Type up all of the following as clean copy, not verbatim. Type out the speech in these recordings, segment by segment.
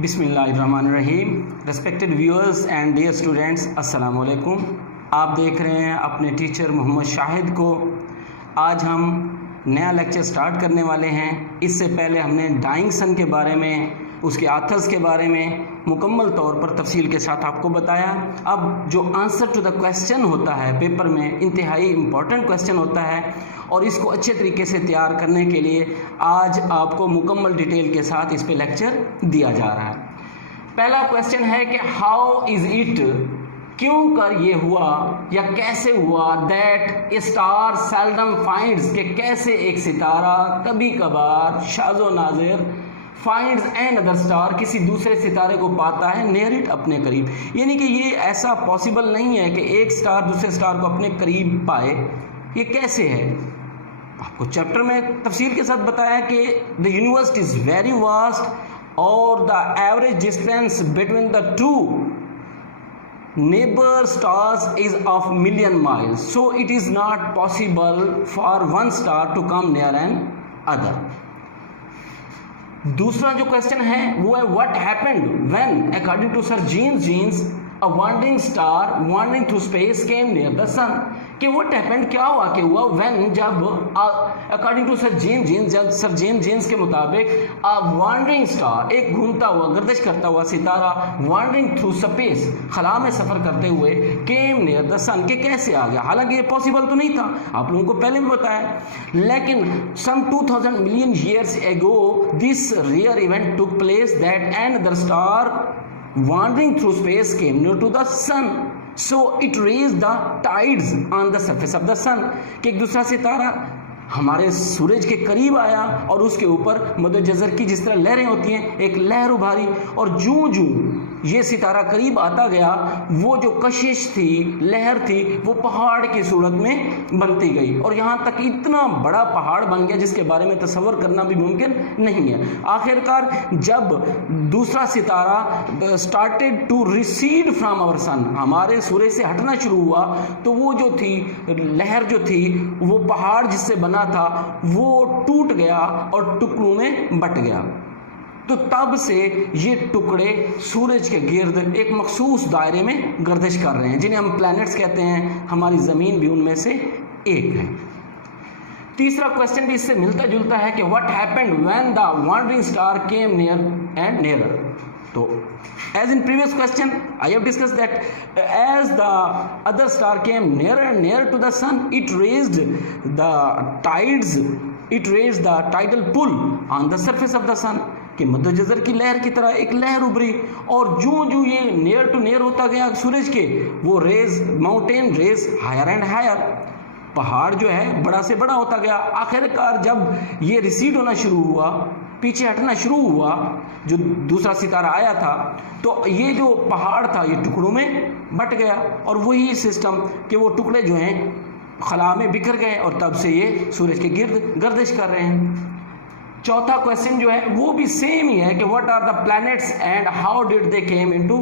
बिस्मिल्लाहिर्रहमानिर्रहीम। Respected viewers and dear students, अस्सलाम वालेकुम। आप देख रहे हैं अपने टीचर मोहम्मद शाहिद को। आज हम नया लेक्चर स्टार्ट करने वाले हैं। इससे पहले हमने डाइंग सन के बारे में, उसके आथर्स के बारे में मुकम्मल तौर पर तफसील के साथ आपको बताया। अब जो आंसर टू द क्वेश्चन होता है पेपर में, इंतहाई इम्पॉर्टेंट क्वेश्चन होता है और इसको अच्छे तरीके से तैयार करने के लिए आज आपको मुकम्मल डिटेल के साथ इस पे लेक्चर दिया जा रहा है। पहला क्वेश्चन है कि हाउ इज़ इट, क्यों कर ये हुआ या कैसे हुआ, that a star seldom finds, के कैसे एक सितारा कभी कभार शाज़ो नाज़िर फाइंड्स एन अदर स्टार, किसी दूसरे सितारे को पाता है, नियर इट, अपने करीब। यानी कि ये ऐसा पॉसिबल नहीं है कि एक स्टार दूसरे स्टार को अपने करीब पाए। ये कैसे है? आपको चैप्टर में तफसील के साथ बताया कि the universe is very vast और the average distance between the two neighbor stars is of million miles, so it is not possible for one star to come near an other. दूसरा जो question है वो है what happened when according to sir Jeans a wandering star wandering through space came near the sun, कि what happened, क्या हुआ कि हुआ, व्हेन, जब, अकॉर्डिंग टू सर जीन्स के मुताबिक अ वांडरिंग स्टार, एक घूमता हुआ गर्दिश करता हुआ सितारा, वांडरिंग थ्रू स्पेस, खला में सफ़र करते हुए, केम नियर द सन, के कैसे आ गया। हालांकि ये पॉसिबल तो नहीं था, आप लोगों को पहले भी बताया, लेकिन some 2000 million years ago this rare event took place that another star wandering through space came near to the sun, so it raised the tides on the surface of the sun, कि एक दूसरा सितारा हमारे सूरज के करीब आया और उसके ऊपर मदोजज़र की जिस तरह लहरें होती हैं, एक लहर उभारी, और जूं जूं ये सितारा करीब आता गया, वो जो कशिश थी, लहर थी, वो पहाड़ की सूरत में बनती गई और यहाँ तक इतना बड़ा पहाड़ बन गया जिसके बारे में तसव्वुर करना भी मुमकिन नहीं है। आखिरकार जब दूसरा सितारा started to recede from our sun, हमारे सूरज से हटना शुरू हुआ, तो वो जो थी लहर जो थी, वो पहाड़ जिससे बना था वो टूट गया और टुकड़ों में बट गया। तो तब से ये टुकड़े सूरज के गिर्द एक मखसूस दायरे में गर्दिश कर रहे हैं, जिन्हें हम प्लैनेट्स कहते हैं। हमारी ज़मीन भी उनमें से एक है। तीसरा क्वेश्चन भी इससे मिलता जुलता है कि what happened when the wandering star came near and nearer. तो as in previous question I have discussed that as the other star came nearer and nearer to the sun, it raised the tides, it raised the tidal pull on the surface of the sun, कि मदोजज़र की लहर की तरह एक लहर उभरी, और जो ये नियर टू नियर होता गया सूरज के, वो rays, mountain raise higher and higher, पहाड़ जो है बड़ा से बड़ा होता गया। आखिरकार जब ये रिसीड होना शुरू हुआ, पीछे हटना शुरू हुआ, जो दूसरा सितारा आया था, तो ये जो पहाड़ था ये टुकड़ों में बट गया, और वही सिस्टम कि वो टुकड़े जो हैं खला में बिखर गए और तब से ये सूरज के गिर्द गर्दिश कर रहे हैं। चौथा क्वेश्चन जो है वो भी सेम ही है कि what are the planets and how did they came into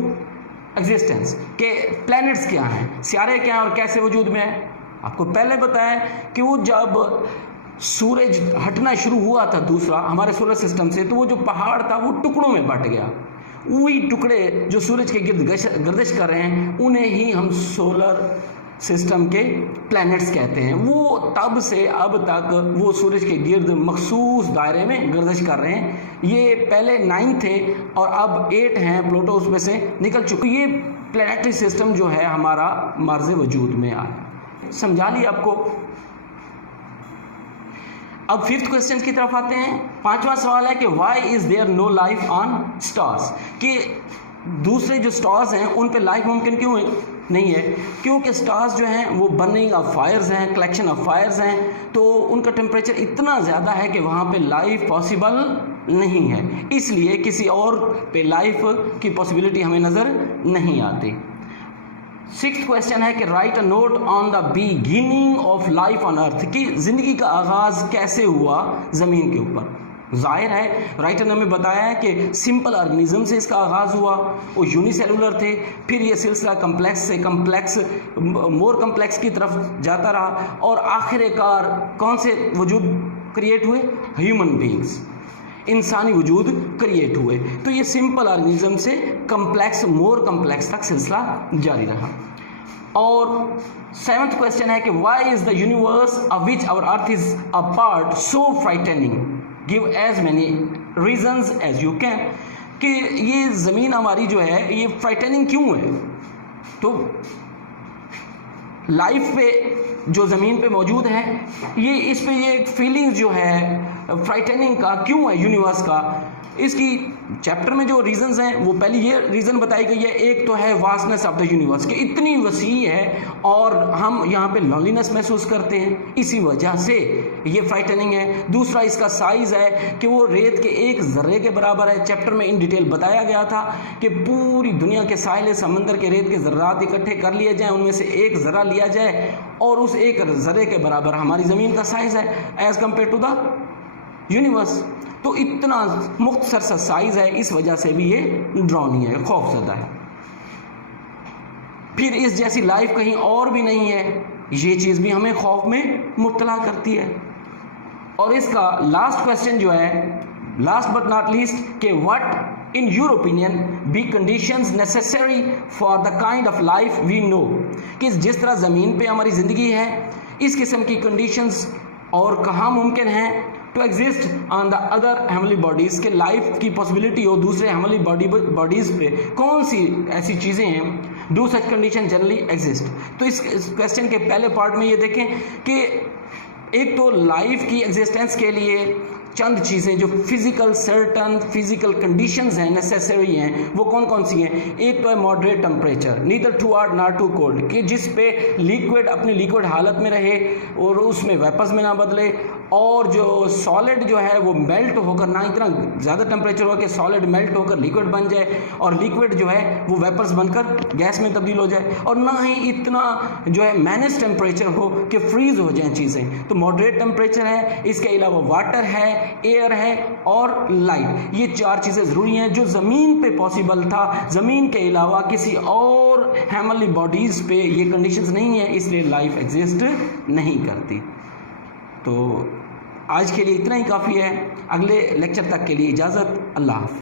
existence, के प्लैनेट्स क्या हैं, सितारे क्या हैं और कैसे वजूद में है। आपको पहले बताया कि वो जब सूरज हटना शुरू हुआ था दूसरा हमारे सोलर सिस्टम से, तो वो जो पहाड़ था वो टुकड़ों में बट गया। वही टुकड़े जो सूरज के गिर्द गर्दिश कर रहे हैं, उन्हें ही हम सोलर सिस्टम के प्लैनेट्स कहते हैं। वो तब से अब तक वो सूरज के गिर्द मखसूस दायरे में गर्दिश कर रहे हैं। ये पहले 9 थे और अब 8 हैं, प्लूटो उसमें से निकल चुके। ये प्लैनेटरी सिस्टम जो है हमारा मर्ज़ वजूद में आया। समझा लिया आपको। अब फिफ्थ क्वेश्चन की तरफ आते हैं। पांचवा सवाल है कि why is there no life on stars, कि दूसरे जो स्टार्स हैं उन पे लाइफ मुमकिन क्यों नहीं है। क्योंकि स्टार्स जो हैं वो बर्निंग ऑफ फायर्स हैं, कलेक्शन ऑफ फायर्स हैं, तो उनका टेम्परेचर इतना ज़्यादा है कि वहाँ पे लाइफ पॉसिबल नहीं है, इसलिए किसी और पे लाइफ की पॉसिबिलिटी हमें नज़र नहीं आती। सिक्स्थ क्वेश्चन है कि right a note on the beginning of life on earth, कि ज़िंदगी का आगाज़ कैसे हुआ ज़मीन के ऊपर। जाहिर है राइटर ने हमें बताया है कि सिंपल ऑर्गेनिज्म से इसका आगाज़ हुआ, वो यूनिसेलुलर थे, फिर ये सिलसिला कम्प्लेक्स से मोर कम्प्लेक्स की तरफ जाता रहा और आखिरकार कौन से वजूद क्रिएट हुए, ह्यूमन बींग्स। इंसानी वजूद क्रिएट हुए। तो ये सिंपल ऑर्गेनिज्म से कम्प्लेक्स, मोर कम्प्लेक्स तक सिलसिला जारी रहा। और 7th क्वेश्चन है कि why is the universe of which our earth is a part so frightening, give as many reasons as you can, कि ये ज़मीन हमारी जो है ये फ्राइटनिंग क्यों है। तो लाइफ पे जो ज़मीन पे मौजूद है ये इस पे ये फीलिंग्स जो है फ्राइटनिंग का क्यों है यूनिवर्स का, इसकी चैप्टर में जो रीजंस हैं वो पहले ये रीज़न बताई गई है। एक तो है वास्टनेस ऑफ द यूनिवर्स, कि इतनी वसी है और हम यहाँ पे लॉनलीनेस महसूस करते हैं, इसी वजह से ये फ्राइटनिंग है। दूसरा इसका साइज़ है कि वो रेत के एक ज़र्रे के बराबर है। चैप्टर में इन डिटेल बताया गया था कि पूरी दुनिया के साहिल समंदर के रेत के ज़र्रात इकट्ठे कर लिए जाएँ, उनमें से एक ज़र्रा लिया जाए और उस एक ज़र्रे के बराबर हमारी ज़मीन का साइज़ है as compare to the universe. तो इतना मुख्तसर सा साइज है, इस वजह से भी ये ड्रॉनी है, खौफजदा है। फिर इस जैसी लाइफ कहीं और भी नहीं है, ये चीज़ भी हमें खौफ में मुब्तला करती है। और इसका लास्ट क्वेश्चन जो है, लास्ट बट नॉट लीस्ट, कि what in your opinion be conditions necessary for the kind of life we know, कि जिस तरह ज़मीन पे हमारी ज़िंदगी है इस किस्म की कंडीशंस और कहाँ मुमकिन है to exist on the other heavenly bodies, के लाइफ की पॉसिबिलिटी हो दूसरे हेवनली बॉडीज़ पे, कौन सी ऐसी चीज़ें हैं do such condition generally exist. तो इस क्वेश्चन के पहले पार्ट में ये देखें कि एक तो लाइफ की एग्जिस्टेंस के लिए चंद चीज़ें जो फिजिकल सर्टन फिजिकल कंडीशंस हैं, नेसेसरी हैं, वो कौन कौन सी हैं। एक तो है moderate temperature, neither too hot not too cold, कि जिस पे लिक्विड अपनी लिक्विड हालत में रहे और उसमें वेपर्स में ना बदले, और जो सॉलिड जो है वो मेल्ट होकर, ना इतना ज़्यादा टेम्परेचर हो कि सॉलिड मेल्ट होकर लिक्विड बन जाए और लिक्विड जो है वो वेपर्स बनकर गैस में तब्दील हो जाए, और ना ही इतना जो है मैनेज टेम्परेचर हो कि फ्रीज हो जाए चीज़ें। तो मॉडरेट टेम्परेचर है, इसके अलावा वाटर है, एयर है और लाइट, ये 4 चीज़ें ज़रूरी हैं जो ज़मीन पे पॉसिबल था। ज़मीन के अलावा किसी और हेवनली बॉडीज़ पे ये कंडीशंस नहीं है, इसलिए लाइफ एग्जिस्ट नहीं करती। तो आज के लिए इतना ही काफ़ी है। अगले लेक्चर तक के लिए इजाज़त, अल्लाह हाफ़िज़।